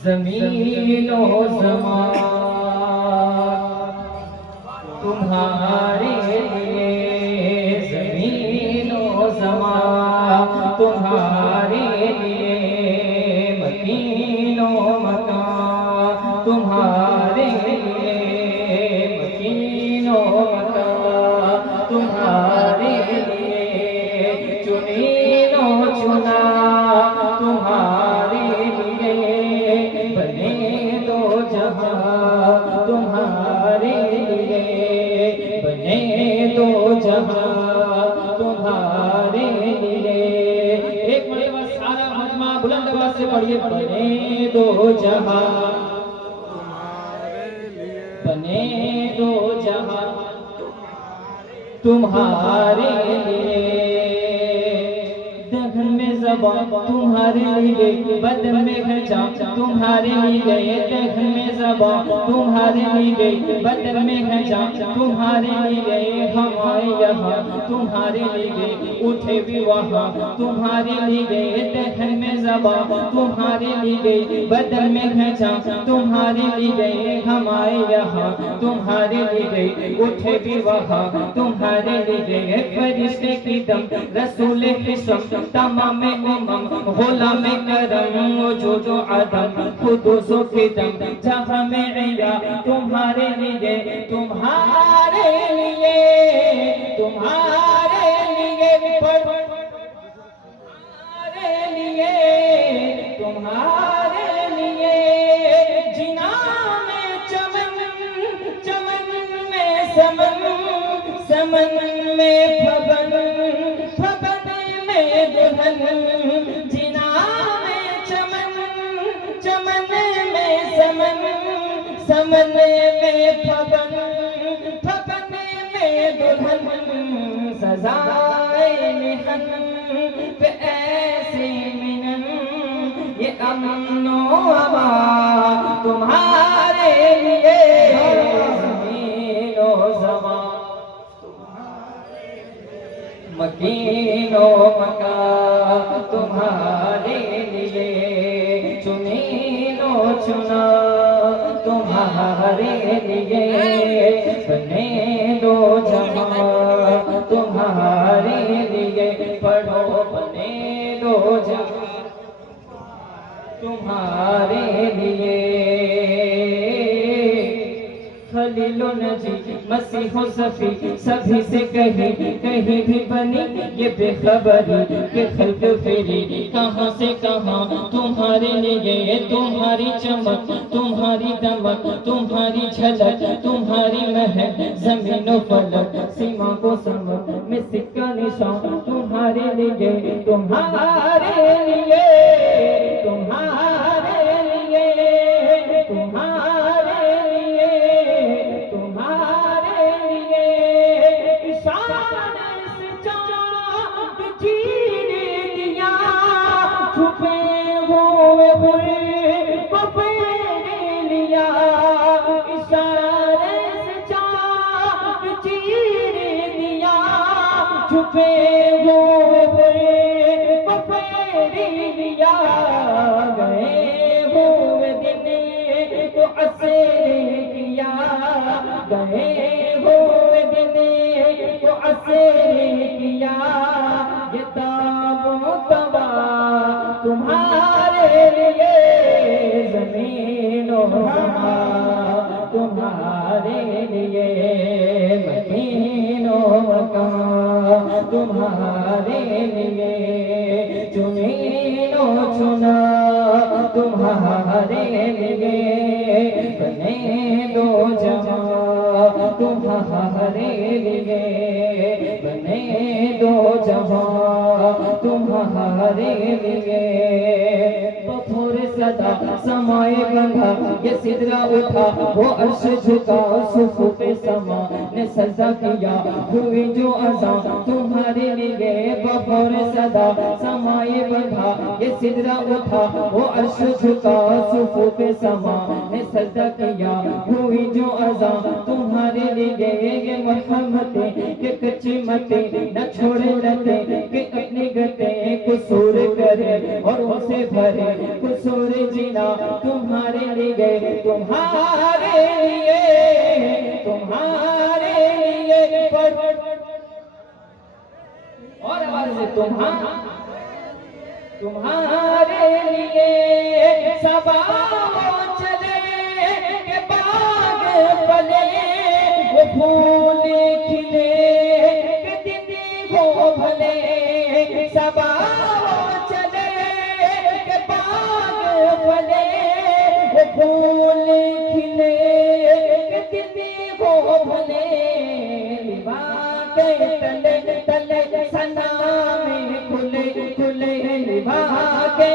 ज़मीनो ज़मान तुम्हारे लिए, ज़मीनो ज़मान तुम्हारे लिए, मकीनो मकान तुम्हारे लिए, मकीनो मकान तुम्हारे लिए, चुनीनो चुना तुम्हारे लिए, बने दो जहां तुम्हारे लिए, बने दो जहां तुम्हारे लिए। एक मरतबा सारा मजमा बुलंद आवाज से पढ़िए, बने दो जहां, बने दो जहां तुम्हारे लिए, दहन में ज़बान तुम्हारे लिए, बदन में है जान तुम्हारे लिए, दहन में ज़बान तुम्हारे लिए, बदन में है जान तुम्हारे लिए, हमारे यहाँ तुम्हारे लिए, उठे भी वहाँ तुम्हारे लिए, दहन में ज़बान तुम्हारे लिए, बदन में है जान तुम्हारे लिए, हमारे यहाँ तुम्हारे लिए, उठे भी वहाँ तुम्हारे लिए, फरिश्ते की दम रसूल हिस्म तमाम उमम होला में करम, जो आदम खुदूसो की दम जहाँ में इया तुम्हारे लिए, तुम्हारे लिए, तुम्हारे लिए, तुम्हारे लिए, तुम्हारे लिए, जिना में चमन, चमन में समन, समन में फबन, फबन में दुल्हन, जिना में चमन, चमन में समन, समन में फबन, फबन में दुल्हन, सजाए मिहन पे ऐसे मिनन, ये अमनो अमा तुम्हारे लिए, ज़मीनो ज़मान मकीनो मकान तुम्हारे लिए, चुनीनो चुना तुम्हारे लिए, बने दो जहां तुम्हारे लिए, पढ़ो बने दो जहां तुम्हारे लिए। खलीलो नजी मसीहो सफी सभी से कहीं कहीं भी बनी ये बेखबरी के खल्क फेरी, कहाँ से कहाँ तुम्हारे लिए, तुम्हारी चमक तुम्हारी दमक तुम्हारी झलक तुम्हारी महक, जमीनो फलक सीमा को समक में सिक्का निशान तुम्हारे लिए, तुम्हारे लिए, तुम्हारे लिए, तुम्हारे लिए, तुम्हारे लिए, इशारे से चाँद चीर दिया, छुपे हुए बुरे को फेर लिया, इशारे से चाँद चीर दिया, छुपे हुए बुरे को फेर लिया, गए हुए दिन को असर किया, गए हुए दिन को असर किया, ये ताबो तबा तुम्हारे लिए, ज़मीनो ज़मान तुम्हारे लिए, मकीनो मकान तुम्हारे लिए, चुनीनो चुना तुम्हारे लिए, बने दो जहां तुम्हारे लिए, बने दो जहां तुम्हारे लिए। बफूर सदा समाए बंधा ये सिदरा उठा, वो अर्श झुका सुफूफ समा ने सजा किया, हुई जो अज़ा तुम्हारे लिए, बफूर सदा समाए बंधा ये सिदरा उठा, वो अर्श झुका सुफूफ समा ने सजदा किया हुई जो अज़ा तुम्हारे लिए ये मोहब्बतें के कच्ची मते न छोड़े रहते कि अपने गते कुसूर करे और उसे भरे कुसूर जीना तुम्हारे लिए तुम्हारे लिए और आवाज से तुम्हारे लिए सबा चले के बाग पले वो फूल खिले के दीदी को भले सबा चले के बाग पले वो फूल खिले के दीदी को भले लिबा के तले तले सना में खुले खुले लिबा के